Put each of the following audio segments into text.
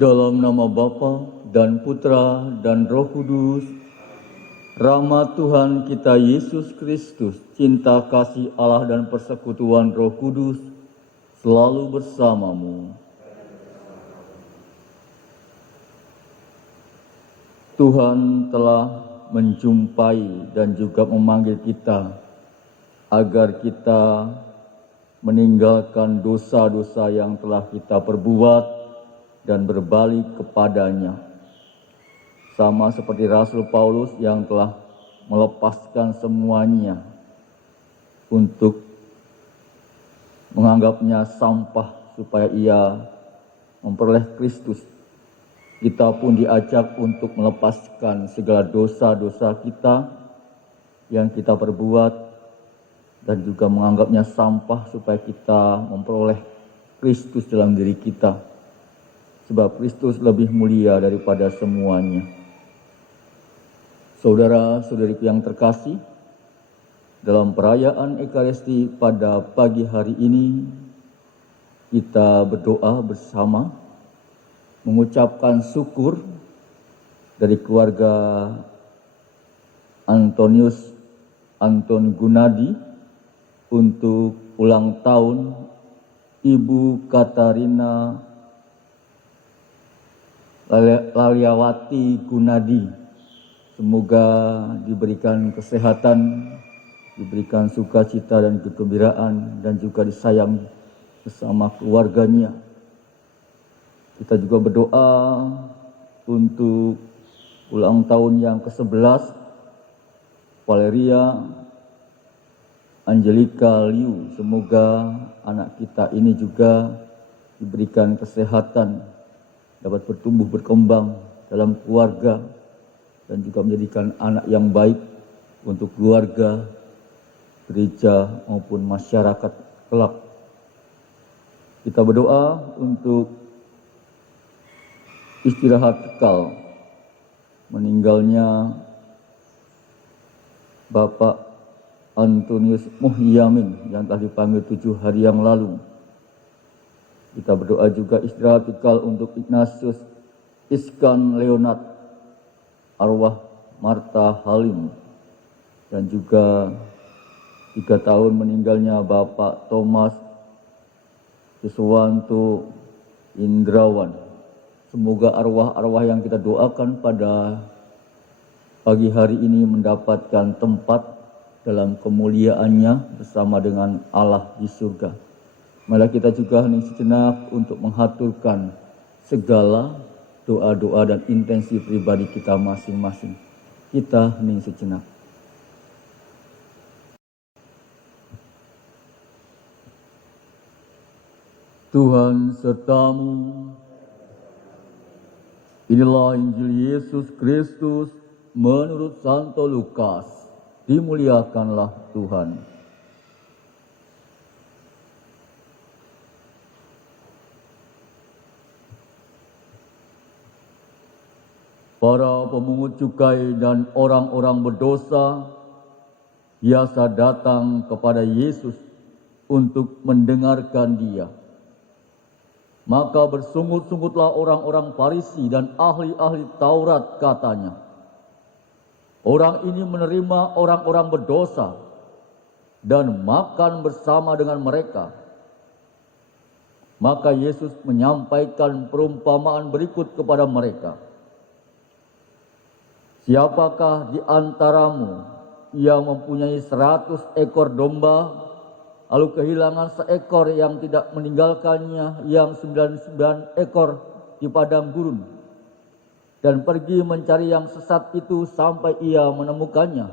Dalam nama Bapa dan Putra dan Roh Kudus, rahmat Tuhan kita Yesus Kristus, cinta kasih Allah dan persekutuan Roh Kudus selalu bersamamu. Tuhan telah menjumpai dan juga memanggil kita agar kita meninggalkan dosa-dosa yang telah kita perbuat dan berbalik kepadanya. Sama seperti Rasul Paulus yang telah melepaskan semuanya untuk menganggapnya sampah supaya ia memperoleh Kristus. Kita pun diajak untuk melepaskan segala dosa-dosa kita yang kita perbuat dan juga menganggapnya sampah supaya kita memperoleh Kristus dalam diri kita. Sebab Kristus lebih mulia daripada semuanya. Saudara-saudariku yang terkasih, dalam perayaan Ekaristi pada pagi hari ini, kita berdoa bersama, mengucapkan syukur dari keluarga Antonius Anton Gunadi untuk ulang tahun Ibu Katarina Laliawati Gunadi. Semoga diberikan kesehatan, diberikan sukacita dan kegembiraan, dan juga disayang bersama keluarganya. Kita juga berdoa untuk ulang tahun yang ke-11 Valeria Angelica Liu. Semoga anak kita ini juga diberikan kesehatan, dapat bertumbuh berkembang dalam keluarga dan juga menjadikan anak yang baik untuk keluarga, gereja maupun masyarakat kelak. Kita berdoa untuk istirahat kekal meninggalnya Bapak Antonius Muhyamin yang telah dipanggil 7 hari yang lalu. Kita berdoa juga istirahat kekal untuk Ignatius Iskan Leonard, arwah Marta Halim, dan juga 3 tahun meninggalnya Bapak Thomas Yuswanto Indrawan. Semoga arwah-arwah yang kita doakan pada pagi hari ini mendapatkan tempat dalam kemuliaannya bersama dengan Allah di surga. Malah kita juga hening sejenak untuk menghaturkan segala doa-doa dan intensi pribadi kita masing-masing. Kita hening sejenak. Tuhan sertamu. Inilah Injil Yesus Kristus menurut Santo Lukas. Dimuliakanlah Tuhan. Para pemungut cukai dan orang-orang berdosa biasa datang kepada Yesus untuk mendengarkan Dia. Maka bersungut-sungutlah orang-orang Farisi dan ahli-ahli Taurat, katanya, orang ini menerima orang-orang berdosa dan makan bersama dengan mereka. Maka Yesus menyampaikan perumpamaan berikut kepada mereka. Siapakah di antaramu yang mempunyai 100 ekor domba, lalu kehilangan seekor yang tidak meninggalkannya yang 99 ekor di padang gurun, dan pergi mencari yang sesat itu sampai ia menemukannya?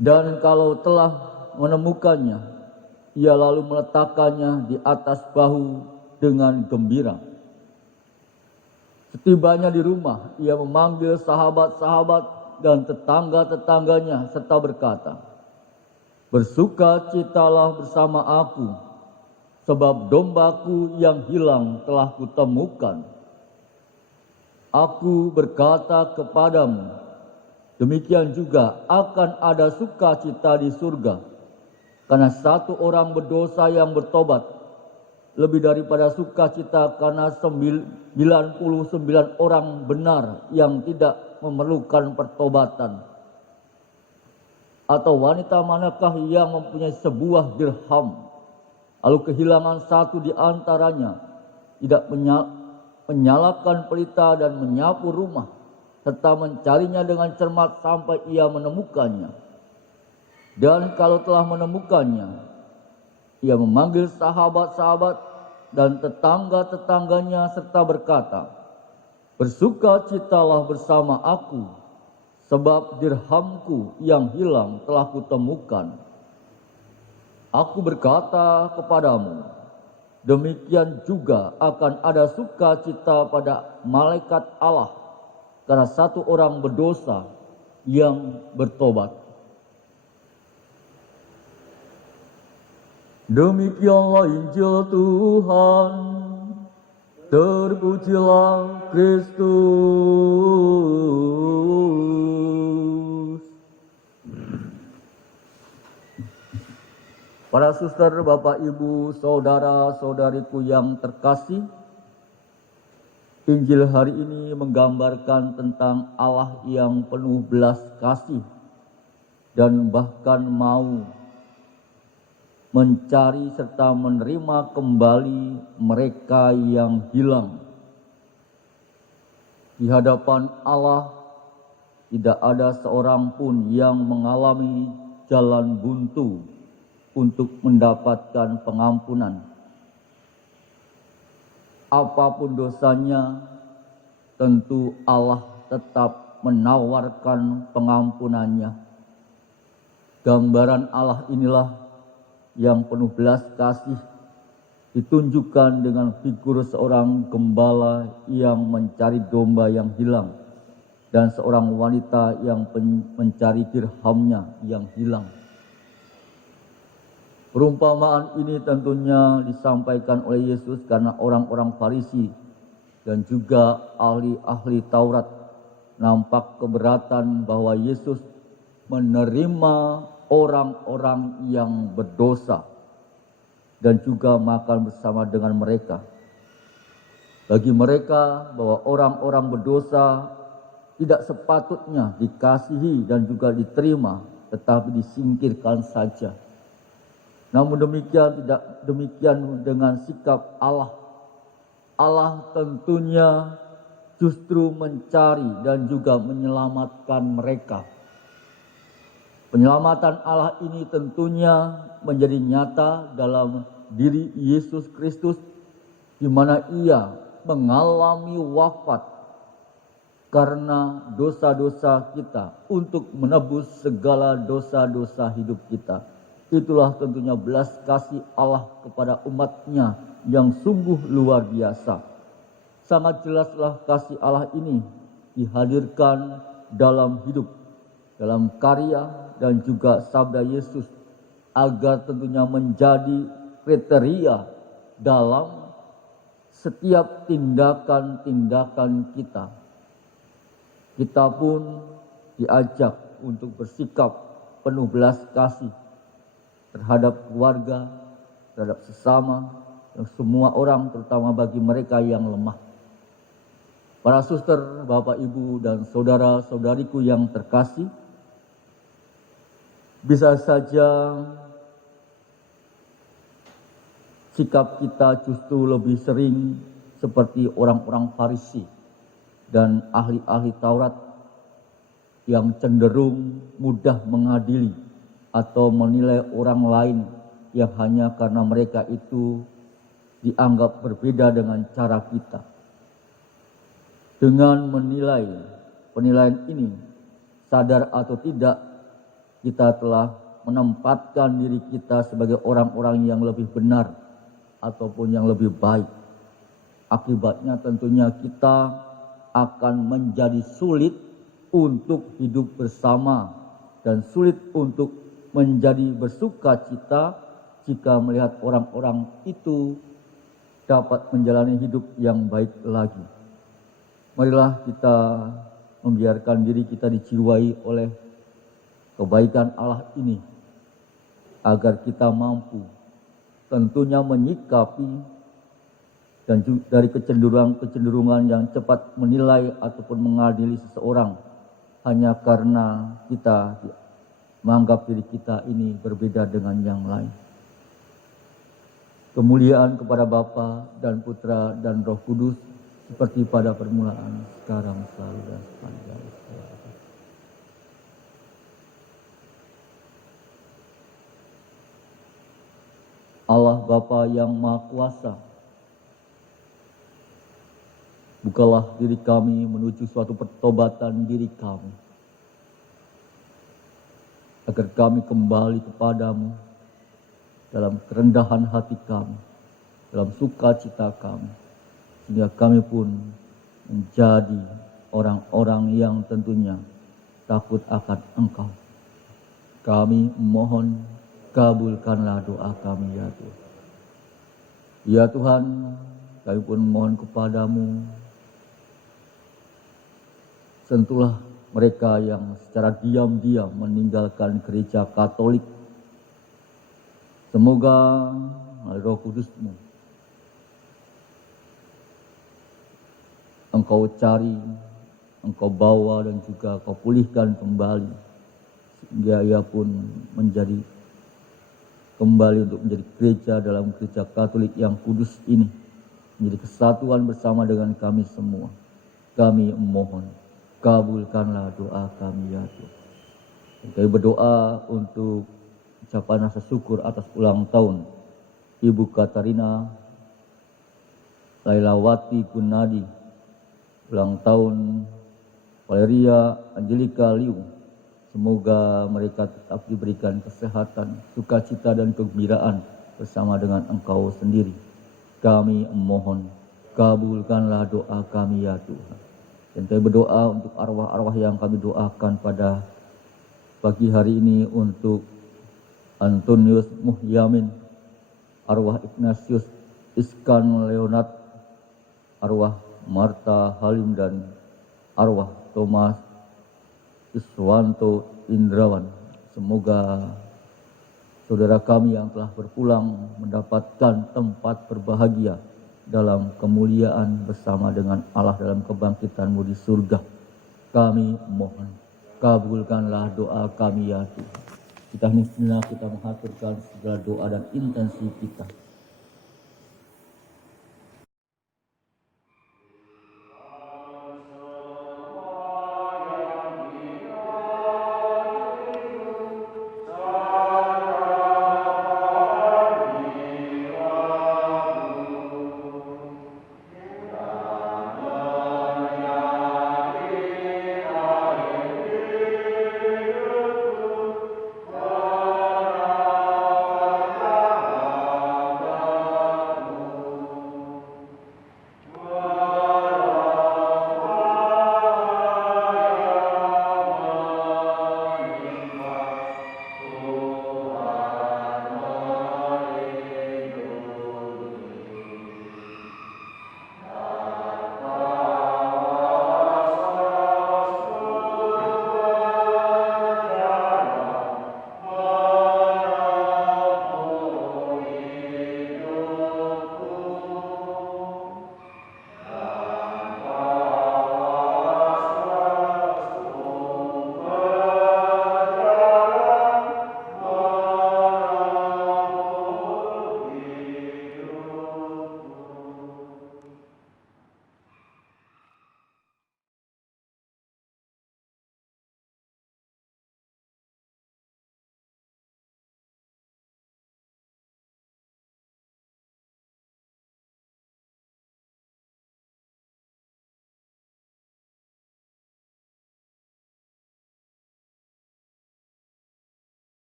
Dan kalau telah menemukannya, ia lalu meletakkannya di atas bahu dengan gembira. Setibanya di rumah, ia memanggil sahabat-sahabat dan tetangga-tetangganya serta berkata, bersukacitalah bersama aku, sebab dombaku yang hilang telah kutemukan. Aku berkata kepadamu, demikian juga akan ada sukacita di surga, karena satu orang berdosa yang bertobat lebih daripada sukacita karena 99 orang benar yang tidak memerlukan pertobatan? Atau wanita manakah yang mempunyai sebuah dirham, lalu kehilangan satu di antaranya, tidak menyalakan pelita dan menyapu rumah, serta mencarinya dengan cermat sampai ia menemukannya? Dan kalau telah menemukannya, ia memanggil sahabat-sahabat dan tetangga-tetangganya serta berkata, "Bersukacitalah bersama aku, sebab dirhamku yang hilang telah kutemukan." Aku berkata kepadamu, demikian juga akan ada sukacita pada malaikat Allah karena satu orang berdosa yang bertobat. Demikianlah Injil Tuhan. Terpujilah Kristus. Para suster, Bapak, Ibu, saudara-saudariku yang terkasih, Injil hari ini menggambarkan tentang Allah yang penuh belas kasih dan bahkan mau mencari serta menerima kembali mereka yang hilang. Di hadapan Allah tidak ada seorang pun yang mengalami jalan buntu untuk mendapatkan pengampunan. Apapun dosanya, tentu Allah tetap menawarkan pengampunannya. Gambaran Allah inilah yang penuh belas kasih ditunjukkan dengan figur seorang gembala yang mencari domba yang hilang dan seorang wanita yang mencari dirhamnya yang hilang. Perumpamaan ini tentunya disampaikan oleh Yesus karena orang-orang Farisi dan juga ahli-ahli Taurat nampak keberatan bahwa Yesus menerima orang-orang yang berdosa dan juga makan bersama dengan mereka. Bagi mereka bahwa orang-orang berdosa tidak sepatutnya dikasihi dan juga diterima, tetapi disingkirkan saja. Namun demikian tidak demikian dengan sikap Allah. Allah tentunya justru mencari dan juga menyelamatkan mereka. Penyelamatan Allah ini tentunya menjadi nyata dalam diri Yesus Kristus, di mana Ia mengalami wafat karena dosa-dosa kita untuk menebus segala dosa-dosa hidup kita. Itulah tentunya belas kasih Allah kepada umat-Nya yang sungguh luar biasa. Sangat jelaslah kasih Allah ini dihadirkan dalam hidup, dalam karya dan juga sabda Yesus, agar tentunya menjadi kriteria dalam setiap tindakan-tindakan kita. Kita pun diajak untuk bersikap penuh belas kasih terhadap keluarga, terhadap sesama, dan semua orang, terutama bagi mereka yang lemah. Para suster, Bapak, Ibu, dan saudara-saudariku yang terkasih, bisa saja sikap kita justru lebih sering seperti orang-orang Farisi dan ahli-ahli Taurat yang cenderung mudah mengadili atau menilai orang lain yang hanya karena mereka itu dianggap berbeda dengan cara kita. Dengan menilai penilaian ini, sadar atau tidak, kita telah menempatkan diri kita sebagai orang-orang yang lebih benar ataupun yang lebih baik. Akibatnya tentunya kita akan menjadi sulit untuk hidup bersama dan sulit untuk menjadi bersukacita jika melihat orang-orang itu dapat menjalani hidup yang baik lagi. Marilah kita membiarkan diri kita dijiwai oleh kebaikan Allah ini, agar kita mampu tentunya menyikapi dan juga dari kecenderungan yang cepat menilai ataupun mengadili seseorang hanya karena kita menganggap diri kita ini berbeda dengan yang lain. Kemuliaan kepada Bapa dan Putra dan Roh Kudus, seperti pada permulaan, sekarang, selalu, dan sepanjang segala abad. Allah Bapa yang Maha Kuasa, bukalah diri kami menuju suatu pertobatan diri kami, agar kami kembali kepadamu dalam kerendahan hati kami, dalam sukacita kami, sehingga kami pun menjadi orang-orang yang tentunya takut akan Engkau. Kami mohon, kabulkanlah doa kami ya Tuhan. Ya Tuhan, kami pun mohon kepadamu, sentuhlah mereka yang secara diam-diam meninggalkan gereja Katolik. Semoga melalui Roh Kudus-Mu Engkau cari, Engkau bawa, dan juga Engkau pulihkan kembali, sehingga ia pun menjadi kembali untuk menjadi gereja dalam gereja Katolik yang kudus ini, menjadi kesatuan bersama dengan kami semua. Kami mohon, kabulkanlah doa kami ya Tuhan. Dan kami berdoa untuk ucapan rasa syukur atas ulang tahun Ibu Katarina Lailawati Gunadi, ulang tahun Valeria Angelika Liu. Semoga mereka tetap diberikan kesehatan, sukacita, dan kegembiraan bersama dengan Engkau sendiri. Kami mohon, kabulkanlah doa kami ya Tuhan. Dan kami berdoa untuk arwah-arwah yang kami doakan pada pagi hari ini, untuk Antonius Muhyamin, arwah Ignatius Iskan Leonard, arwah Marta Halim, dan arwah Thomas Iswanto Indrawan. Semoga saudara kami yang telah berpulang mendapatkan tempat berbahagia dalam kemuliaan bersama dengan Allah dalam kebangkitan-Mu di surga. Kami mohon, kabulkanlah doa kami ya Tuhan. Kita menghadapkan segala doa dan intensi kita